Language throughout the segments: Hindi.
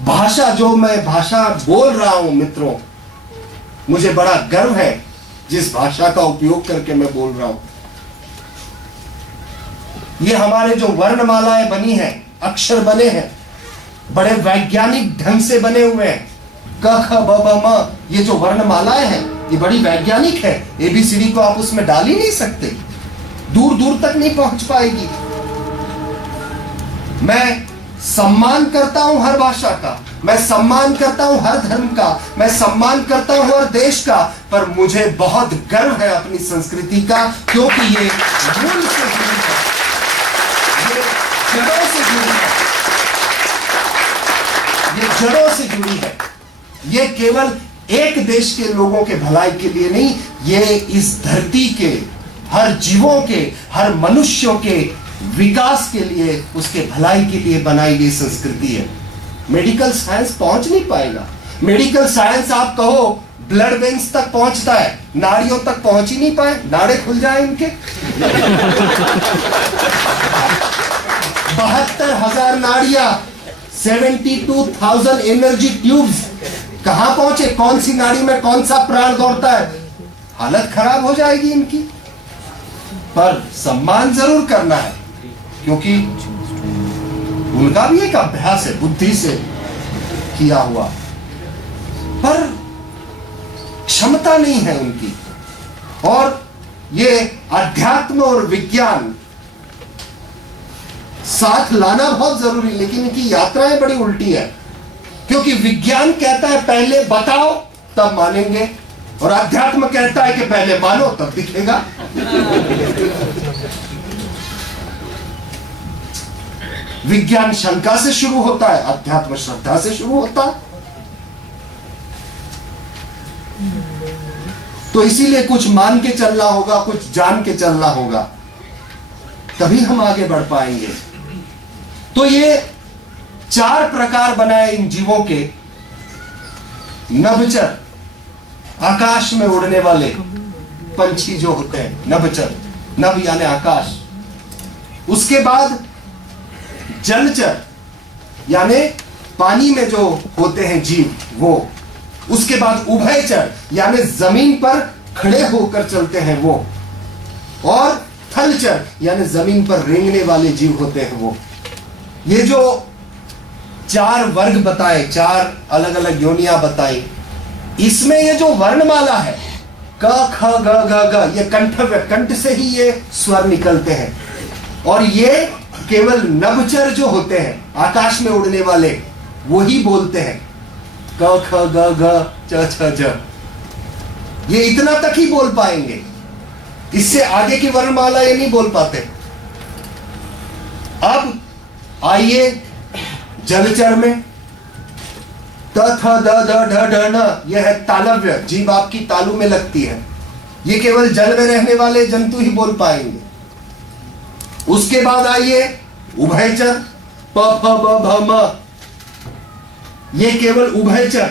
भाषा, जो मैं भाषा बोल रहा हूं मित्रों, मुझे बड़ा गर्व है जिस भाषा का उपयोग करके मैं बोल रहा हूं। ये हमारे जो वर्णमालाएं बनी हैं, अक्षर बने हैं, बड़े वैज्ञानिक ढंग से बने हुए हैं। क ख ब ब म, ये जो वर्णमालाएं हैं ये बड़ी वैज्ञानिक है। एबीसीडी को आप उसमें डाल ही नहीं सकते, दूर दूर तक नहीं पहुंच पाएगी। मैं सम्मान करता हूं हर भाषा का, मैं सम्मान करता हूं हर धर्म का, मैं सम्मान करता हूं हर देश का, पर मुझे बहुत गर्व है अपनी संस्कृति का, क्योंकि ये मूल से जुड़ी है, ये जड़ों से जुड़ी है, ये जड़ों से जुड़ी है। ये केवल एक देश के लोगों के भलाई के लिए नहीं, ये इस धरती के हर जीवों के, हर मनुष्यों के विकास के लिए, उसके भलाई के लिए बनाई गई संस्कृति है। मेडिकल साइंस पहुंच नहीं पाएगा। मेडिकल साइंस आप कहो ब्लड वेन्स तक पहुंचता है, नाड़ियों तक पहुंच ही नहीं पाए, नाड़े खुल जाए इनके। 72,000 नाड़ियां, 72,000 एनर्जी ट्यूब्स, कहां पहुंचे? कौन सी नाड़ी में कौन सा प्राण दौड़ता है? हालत खराब हो जाएगी इनकी। पर सम्मान जरूर करना है, क्योंकि उनका भी एक अभ्यास है, बुद्धि से किया हुआ, पर क्षमता नहीं है उनकी। और ये अध्यात्म और विज्ञान साथ लाना बहुत जरूरी, लेकिन इनकी यात्राएं बड़ी उल्टी है, क्योंकि विज्ञान कहता है पहले बताओ तब मानेंगे, और अध्यात्म कहता है कि पहले मानो तब दिखेगा। विज्ञान शंका से शुरू होता है, अध्यात्म श्रद्धा से शुरू होता है। तो इसीलिए कुछ मान के चलना होगा, कुछ जान के चलना होगा, तभी हम आगे बढ़ पाएंगे। तो ये 4 प्रकार बनाए इन जीवों के। नभचर, आकाश में उड़ने वाले पंछी जो होते हैं, नभचर, नभ यानी आकाश। उसके बाद जलचर यानी पानी में जो होते हैं जीव, वो। उसके बाद उभयचर यानी जमीन पर खड़े होकर चलते हैं वो, और थलचर यानी जमीन पर रेंगने वाले जीव होते हैं वो। ये जो 4 वर्ग बताए, 4 अलग अलग योनियां बताई, इसमें ये जो वर्णमाला है क ख ग घ ग, ये कंठ से ही ये स्वर निकलते हैं। और ये केवल नभचर जो होते हैं, आकाश में उड़ने वाले, वो ही बोलते हैं क ख ग घ च छ ज। ये इतना तक ही बोल पाएंगे, इससे आगे की वर्णमाला ये नहीं बोल पाते। अब आइए जलचर में, त थ द द ढ ढ न, यह है तालव्य, जीभ आपकी तालू में लगती है। ये केवल जल में रहने वाले जंतु ही बोल पाएंगे। उसके बाद आइए उभयचर, प फ ब भ म, ये केवल उभयचर,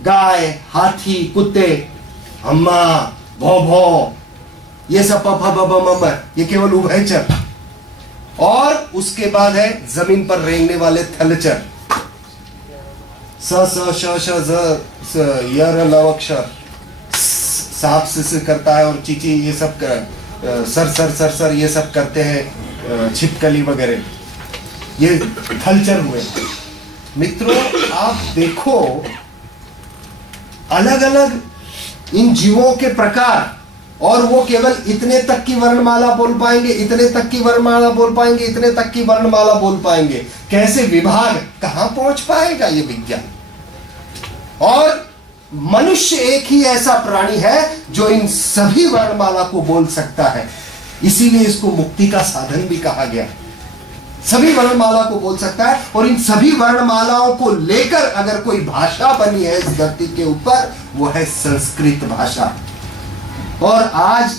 गाय, हाथी, कुत्ते, अम्मा, भौ भौ, ये सब प फ ब ब म म, ये केवल उभयचर। और उसके बाद है जमीन पर रेंगने वाले थलचर, स स श श ज य र ल अक्षर, सांप से करता है, और चीची ये सब सर सर सर सर ये सब करते हैं, छिपकली वगैरह, ये थलचर हुए। मित्रों आप देखो अलग अलग इन जीवों के प्रकार, और वो केवल इतने तक की वर्णमाला बोल पाएंगे, इतने तक की वर्णमाला बोल पाएंगे, इतने तक की वर्णमाला बोल पाएंगे। कैसे विभाग, कहां पहुंच पाएगा ये विज्ञान? और मनुष्य एक ही ऐसा प्राणी है जो इन सभी वर्णमाला को बोल सकता है, इसीलिए इसको मुक्ति का साधन भी कहा गया। सभी वर्णमाला को बोल सकता है, और इन सभी वर्णमालाओं को लेकर अगर कोई भाषा बनी है इस धरती के ऊपर, वो है संस्कृत भाषा। और आज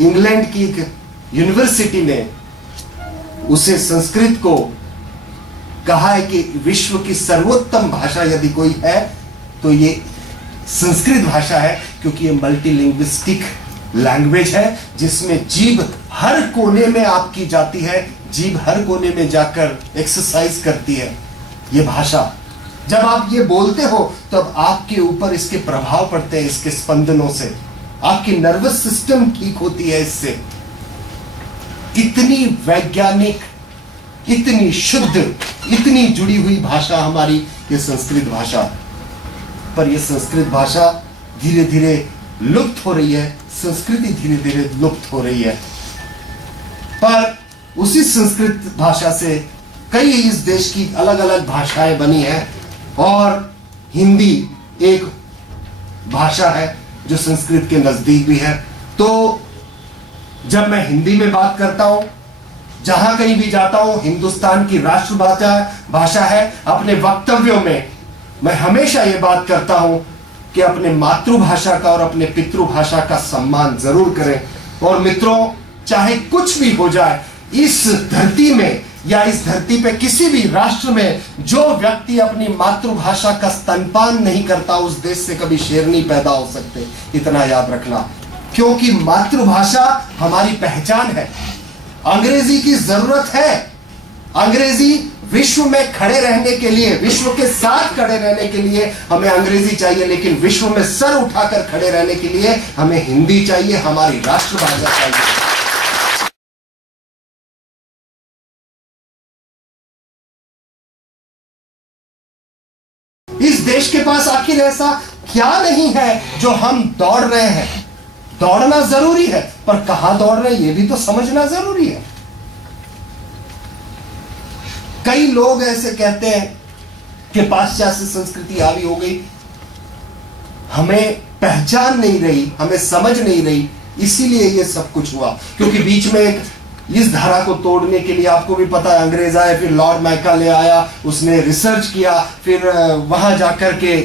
इंग्लैंड की एक यूनिवर्सिटी ने उसे, संस्कृत को, कहा है कि विश्व की सर्वोत्तम भाषा यदि कोई है तो ये संस्कृत भाषा है, क्योंकि ये मल्टीलिंग्विस्टिक लैंग्वेज है, जिसमें जीभ हर कोने में आपकी जाती है, जीभ हर कोने में जाकर एक्सरसाइज करती है। ये भाषा, जब आप ये बोलते हो तब आपके ऊपर इसके प्रभाव पड़ते हैं, इसके स्पंदनों से आपकी नर्वस सिस्टम ठीक होती है इससे। इतनी वैज्ञानिक, इतनी शुद्ध, इतनी जुड़ी हुई भाषा हमारी ये संस्कृत भाषा। पर ये संस्कृत भाषा धीरे धीरे लुप्त हो रही है, संस्कृति धीरे धीरे लुप्त हो रही है। पर उसी संस्कृत भाषा से कई इस देश की अलग अलग भाषाएं बनी हैं, और हिंदी एक भाषा है जो संस्कृत के नजदीक भी है। तो जब मैं हिंदी में बात करता हूं, जहां कहीं भी जाता हूं, हिंदुस्तान की राष्ट्र भाषा है। अपने वक्तव्यों में मैं हमेशा ये बात करता हूं कि अपने मातृभाषा का और अपने पितृभाषा का सम्मान जरूर करें। और मित्रों, चाहे कुछ भी हो जाए इस धरती में या इस धरती पे किसी भी राष्ट्र में, जो व्यक्ति अपनी मातृभाषा का स्तनपान नहीं करता उस देश से कभी शेर नहीं पैदा हो सकते। इतना याद रखना, क्योंकि मातृभाषा हमारी पहचान है। अंग्रेजी की जरूरत है। अंग्रेजी विश्व में खड़े रहने के लिए, विश्व के साथ खड़े रहने के लिए हमें अंग्रेजी चाहिए, लेकिन विश्व में सर उठाकर खड़े रहने के लिए हमें हिंदी चाहिए, हमारी राष्ट्रभाषा चाहिए। इस देश के पास आखिर ऐसा क्या नहीं है जो हम दौड़ रहे हैं? दौड़ना जरूरी है, पर कहां दौड़ रहे हैं ये भी तो समझना जरूरी है। कई लोग ऐसे कहते हैं कि पाश्चात्य संस्कृति हावी हो गई, हमें पहचान नहीं रही, हमें समझ नहीं रही, इसीलिए ये सब कुछ हुआ। क्योंकि बीच में एक इस धारा को तोड़ने के लिए आपको भी पता है अंग्रेज आए, फिर लॉर्ड मैकाले आया, उसने रिसर्च किया, फिर वहां जाकर के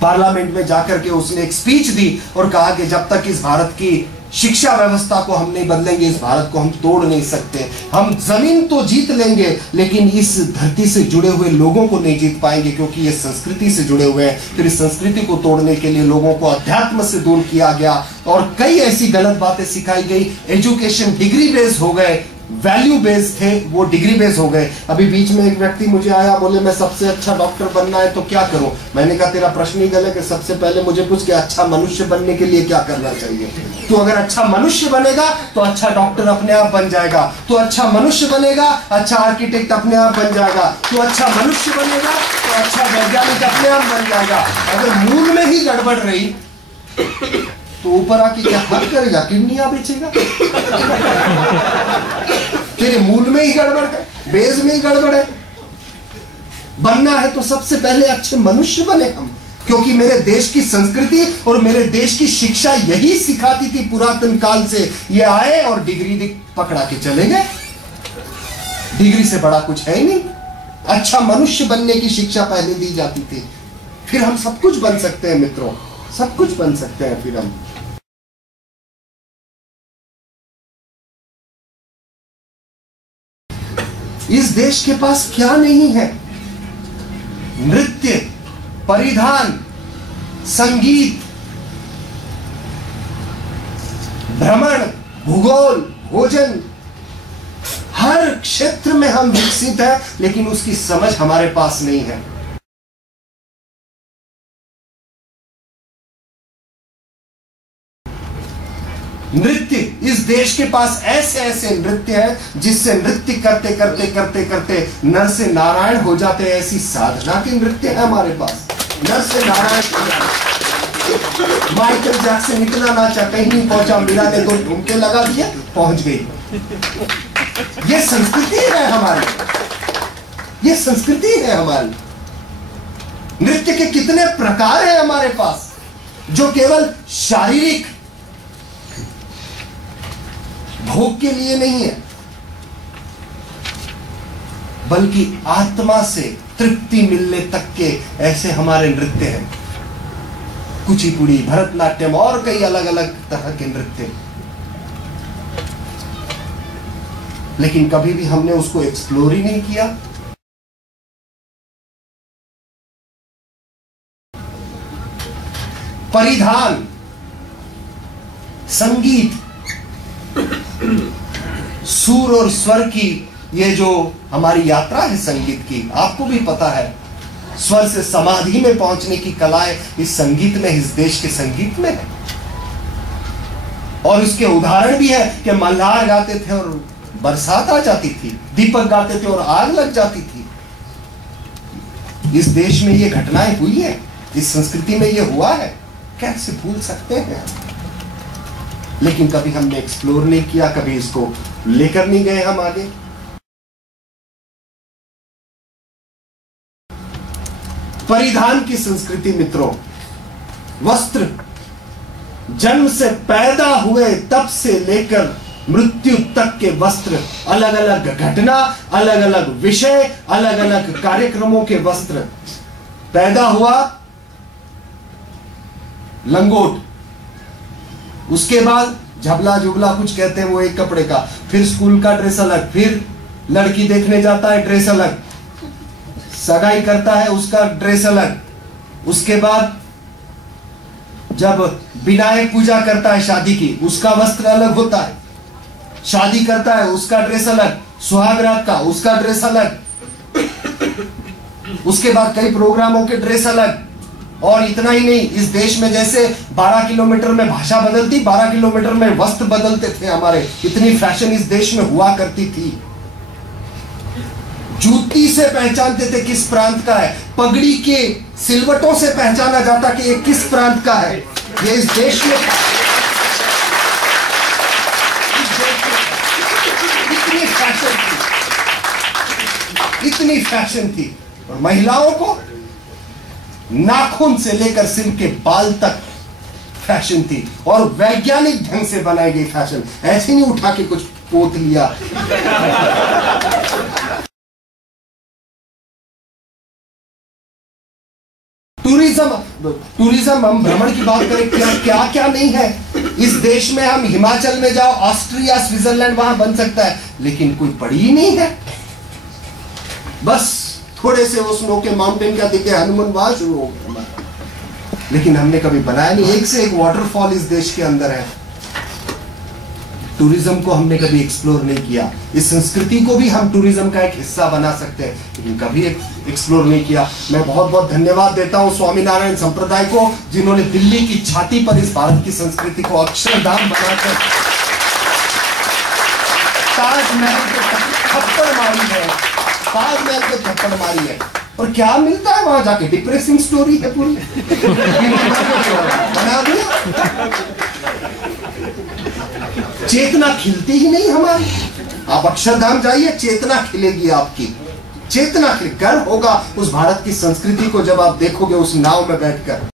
पार्लियामेंट में जाकर के उसने एक स्पीच दी और कहा कि जब तक इस भारत की शिक्षा व्यवस्था को हम नहीं बदलेंगे, इस भारत को हम तोड़ नहीं सकते। हम जमीन तो जीत लेंगे, लेकिन इस धरती से जुड़े हुए लोगों को नहीं जीत पाएंगे, क्योंकि ये संस्कृति से जुड़े हुए हैं। फिर इस संस्कृति को तोड़ने के लिए लोगों को अध्यात्म से दूर किया गया और कई ऐसी गलत बातें सिखाई गई। एजुकेशन डिग्री बेस्ड हो गए, वैल्यू बेस्ड थे, वो डिग्री बेस्ड हो गए। अभी बीच में एक व्यक्ति मुझे आया, बोले मैं सबसे अच्छा डॉक्टर बनना है तो क्या करूं? मैंने कहा तेरा प्रश्न ही गलत है। सबसे पहले मुझे पूछ के अच्छा मनुष्य बनने के लिए क्या करना चाहिए। तो अगर अच्छा मनुष्य बनेगा तो अच्छा डॉक्टर अपने आप बन जाएगा, तो अच्छा मनुष्य बनेगा, अच्छा आर्किटेक्ट अपने आप बन जाएगा, तो अच्छा मनुष्य बनेगा तो अच्छा वैज्ञानिक अपने आप बन जाएगा। अगर मूल में ही गड़बड़ रही तो ऊपर आके क्या हद करेगा? किडनियां बेचेगा? तेरे मूल में ही गड़बड़ है, बेस में ही गड़बड़ है। बनना है तो सबसे पहले अच्छे मनुष्य बने हम, क्योंकि मेरे देश की संस्कृति और मेरे देश की शिक्षा यही सिखाती थी पुरातन काल से। ये आए और डिग्री पकड़ा के चले गए, डिग्री से बड़ा कुछ है ही नहीं। अच्छा मनुष्य बनने की शिक्षा पहले दी जाती थी, फिर हम सब कुछ बन सकते हैं मित्रों, सब कुछ बन सकते हैं फिर हम। इस देश के पास क्या नहीं है? नृत्य, परिधान, संगीत, भ्रमण, भूगोल, भोजन, हर क्षेत्र में हम विकसित हैं, लेकिन उसकी समझ हमारे पास नहीं है। नृत्य, इस देश के पास ऐसे ऐसे नृत्य हैं जिससे नृत्य करते करते करते करते नर से नारायण हो जाते हैं। ऐसी साधना के नृत्य है हमारे पास, नर से नारायण हो जाते। माइकल जैक्सन इतना नाचा, कहीं नहीं पहुंचा, मीरा ने 2 ठुमके लगा दिए, पहुंच गई। ये संस्कृति है हमारी, ये संस्कृति है हमारी। नृत्य के कितने प्रकार हैं हमारे पास, जो केवल शारीरिक भोग के लिए नहीं है, बल्कि आत्मा से तृप्ति मिलने तक के ऐसे हमारे नृत्य हैं। कुचिपुड़ी, भरतनाट्यम और कई अलग अलग तरह के नृत्य, लेकिन कभी भी हमने उसको एक्सप्लोर ही नहीं किया। परिधान, संगीत, सुर और स्वर की ये जो हमारी यात्रा है संगीत की, आपको भी पता है, स्वर से समाधि में पहुंचने की कलाएं इस संगीत में, इस देश के संगीत में है। और उसके उदाहरण भी है कि मल्हार गाते थे और बरसात आ जाती थी, दीपक गाते थे और आग लग जाती थी। इस देश में ये घटनाएं हुई है, इस संस्कृति में ये हुआ है, कैसे भूल सकते हैं। लेकिन कभी हमने एक्सप्लोर नहीं किया, कभी इसको लेकर नहीं गए हम आगे। परिधान की संस्कृति मित्रों, वस्त्र जन्म से पैदा हुए तब से लेकर मृत्यु तक के वस्त्र, अलग अलग घटना, अलग अलग विषय, अलग अलग कार्यक्रमों के वस्त्र। पैदा हुआ लंगोट, उसके बाद झबला जुबला कुछ कहते हैं वो एक कपड़े का, फिर स्कूल का ड्रेस अलग, फिर लड़की देखने जाता है ड्रेस अलग, सगाई करता है उसका ड्रेस अलग, उसके बाद जब विनायक पूजा करता है शादी की उसका वस्त्र अलग होता है, शादी करता है उसका ड्रेस अलग, सुहाग रात का उसका ड्रेस अलग, उसके बाद कई प्रोग्रामों के ड्रेस अलग। और इतना ही नहीं, इस देश में जैसे 12 किलोमीटर में भाषा बदलती, 12 किलोमीटर में वस्त्र बदलते थे हमारे, इतनी फैशन इस देश में हुआ करती थी। जूती से पहचानते थे किस प्रांत का है, पगड़ी के सिलवटों से पहचाना जाता कि ये किस प्रांत का है। ये इस देश में इतनी फैशन थी, इतनी फैशन थी। और महिलाओं को नाखून से लेकर सिर के बाल तक फैशन थी, और वैज्ञानिक ढंग से बनाई गई फैशन, ऐसे नहीं उठा के कुछ पोत लिया। टूरिज्म हम भ्रमण की बात करें, क्या क्या नहीं है इस देश में। हम हिमाचल में जाओ, ऑस्ट्रिया, स्विट्जरलैंड वहां बन सकता है, लेकिन कोई पड़ी ही नहीं है। बस थोड़े से वो स्नो के माउंटेन का दिखे, हनुमान वहां शुरू हो गया, लेकिन हमने कभी बनाया नहीं। एक से एक वाटरफॉल इस देश के अंदर है। टूरिज्म को हमने कभी एक्सप्लोर नहीं किया। इस संस्कृति को भी हम टूरिज्म का एक हिस्सा बना सकते हैं, लेकिन कभी एक्सप्लोर नहीं किया। मैं बहुत बहुत धन्यवाद देता हूं स्वामीनारायण संप्रदाय को, जिन्होंने दिल्ली की छाती पर इस भारत की संस्कृति को अक्षरधाम बनाकर ताजमहल के थप्पड़ मारी है, ताजमहल के थप्पड़ मारी है। और क्या मिलता है वहां जाके? डिप्रेसिंग स्टोरी है पूरी। बना दिया, चेतना खिलती ही नहीं हमारी। आप अक्षरधाम जाइए, चेतना खिलेगी आपकी, चेतना खिले, गर्व होगा उस भारत की संस्कृति को जब आप देखोगे उस नाव में बैठकर।